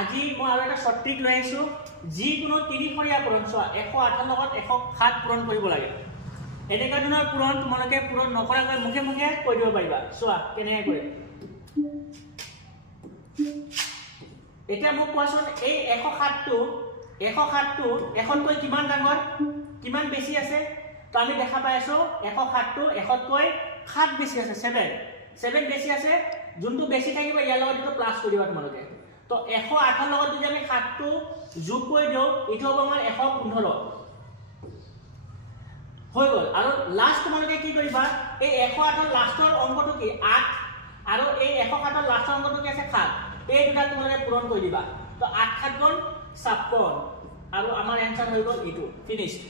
আজি মই আৰু এটা শৰ্ট ট্ৰিক লৈ আহিছোঁ যিকোনো তিনিশৰীয়া পূৰণ চোৱা 108 লগত 107 পূৰণ কৰিব লাগে এনেকুৱা ধৰণৰ পূৰণ তোমালোকে পূৰণ নকৰাকৈ মুখে মুখে কৈ দিব পাৰিবা চোৱা কেনেকৈ কৰে এতিয়া মোক কোৱাচোন এই 107টো 100তকৈ কিমান ডাঙৰ কিমান বেছি আছে তো আমি দেখা পাই আছো 107টো 100তকৈ 7 বেছি আছে 7 বেছি আছে যোনটো বেছি থাকিব ইয়াৰ লগত এইটো প্লাস কৰিবা তোমালোকে তো 108 লগত যদি আমি 7টো যোগ কৰি দিও ইটো হ'ব আমাৰ 115 হৈ গল আৰু লাস্ট তোমালোকে কি কৰিবা এই 108ৰ লাস্টৰ অংকটো কি 8 আৰু এই 107ৰ লাস্টৰ অংকটো কি আছে 7 এই দুটা তোমালোকে পূৰণ কৰি দিবা তো 8 7 গুণ 56 আৰু আমাৰ এনসাৰ হৈ গল ইটো ফিনিশড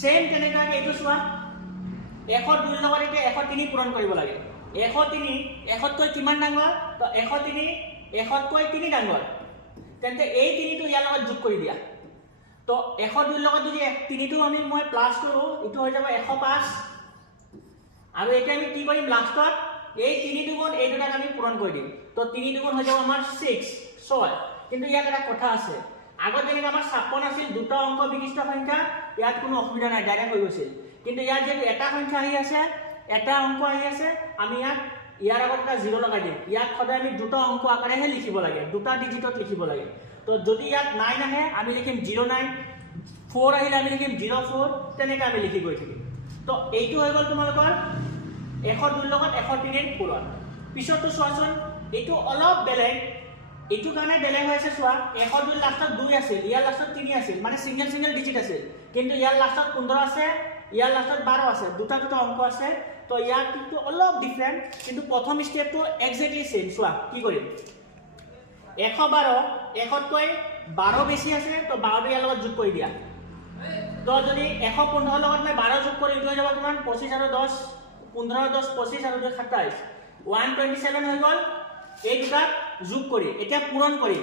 সেম তেনেকৈ এইটো চোৱা 102 লগত এতিয়া 103 পূৰণ কৰিব লাগে 103 100তকৈ কিমান ডাঙৰ তো 103 100তকৈ 3 ডাঙৰ তেন্তে এই 3টো ইয়াৰ লগত যোগ কৰি দিয়া তো 102 লগত যদি 3টো আমি মই প্লাস কৰো ইটো হৈ যাব 105 আৰু এতিয়া আমি কি কৰিম লাষ্টত এই 3 দুগুণ এই দুটাক আমি পূৰণ কৰি দিম তো 3 দুগুণ হৈ যাব আমাৰ 6 কিন্তু ইয়াত এটা কথা আছে আগত যেনেকৈ আমাৰ 56 আছিল দুটা অংক বিশিষ্ট সংখ্যা ইয়াত কোনো অসুবিধা নাই ডাইৰেক্ট হৈ গৈছিল কিন্তু ইয়াত যেটো এটা সংখ্যা আহি আছে এটা অংক আহি আছে আমি ইয়াৰ আগত এটা 0 লগাই দিম ইয়াত সদায় আমি দুটা অংক আকাৰেহে লিখিব লাগে দুটা ডিজিটত লিখিব লাগে তো যদি ইয়াত 9 আহে আমি লিখিম 09 4 আহিলে আমি লিখিম 04 তেনেকৈ আমি লিখি গৈ থাকিম তো এইটো হৈ গল তোমালোকৰ 102 লগত 103 পূৰণ পিছতো চোৱাচোন এইটো অলপ বেলেগ এইটো কাৰণে বেলেগ হৈছে চোৱা 102 লাষ্টত 2 আছিল ইয়াৰ লাষ্টত 3 আছিল মানে সিঙ্গেল ডিজিট আছিল কিন্তু ইয়াৰ লাষ্টত 15 আছে ইয়াৰ লাষ্টত 12 আছে দুটা অংক আছে তো ইয়াৰ কিন্তু অলপ ডিফাৰেন্ট কিন্তু প্ৰথম স্টেপটো এক্স্যাক্টলি সেম চোৱা কি কৰিম 112 100তকৈ 12 বেছি আছে তো 12টো ইয়াৰ লগত যোগ কৰি দিয়া তো যদি 115 লগত মই 12 যোগ কৰি ইটো হৈ যাব কিমান 25 আৰু 10 15 10 25 আৰু 2 27 127 হৈ গল এই দুটা যোগ কৰি এতিয়া পূৰণ কৰি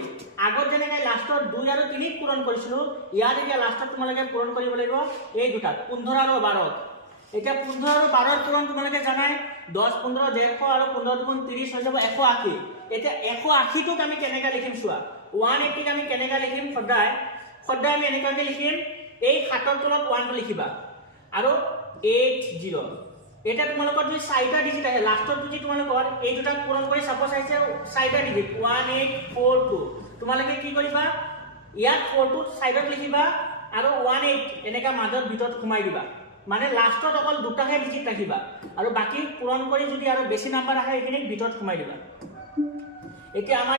আগত যেনেকৈ লাষ্টত 2 আৰু 3 পূৰণ কৰিছিলো ইয়াত এতিয়া লাষ্টত তোমালোকে পূৰণ কৰিব লাগিব এই দুটা 15 আৰু 12 এতিয়া 15 আৰু 12 পূৰণ তোমালোকে জানাই 10 15 150 আৰু 15 দুগুণ 30 হৈ যাব 180 এতিয়া 180 টোক আমি কেনেকৈ লিখিম চোৱা 180 ক আমি কেনেকৈ লিখিম সদায় আমি এনেকৈ লিখিম এই 7ৰ তলত 1 টো লিখিবা আৰু 80 এটা তোমালোকৰ যদি 4টা ডিজিট আহে লাষ্টত যদি তোমালোকৰ এই দুটা পূৰণ কৰি সাপোজ আহিছে 4টা ডিজিট 1842 তোমালোকে কি কৰিবা ইয়াত 4 টো সাইডত লিখিবা আৰু 18 এনেকা মাজত ভিতৰত ঘুমাই দিবা মানে লাষ্টত অকল দুটাহে ডিজিট ৰাখিবা আৰু বাকি পূৰণ কৰি যদি আৰু বেছি নাম্বাৰ আহে এইখিনি ভিতৰত ঘুমাই দিবা এতিয়া আমাৰ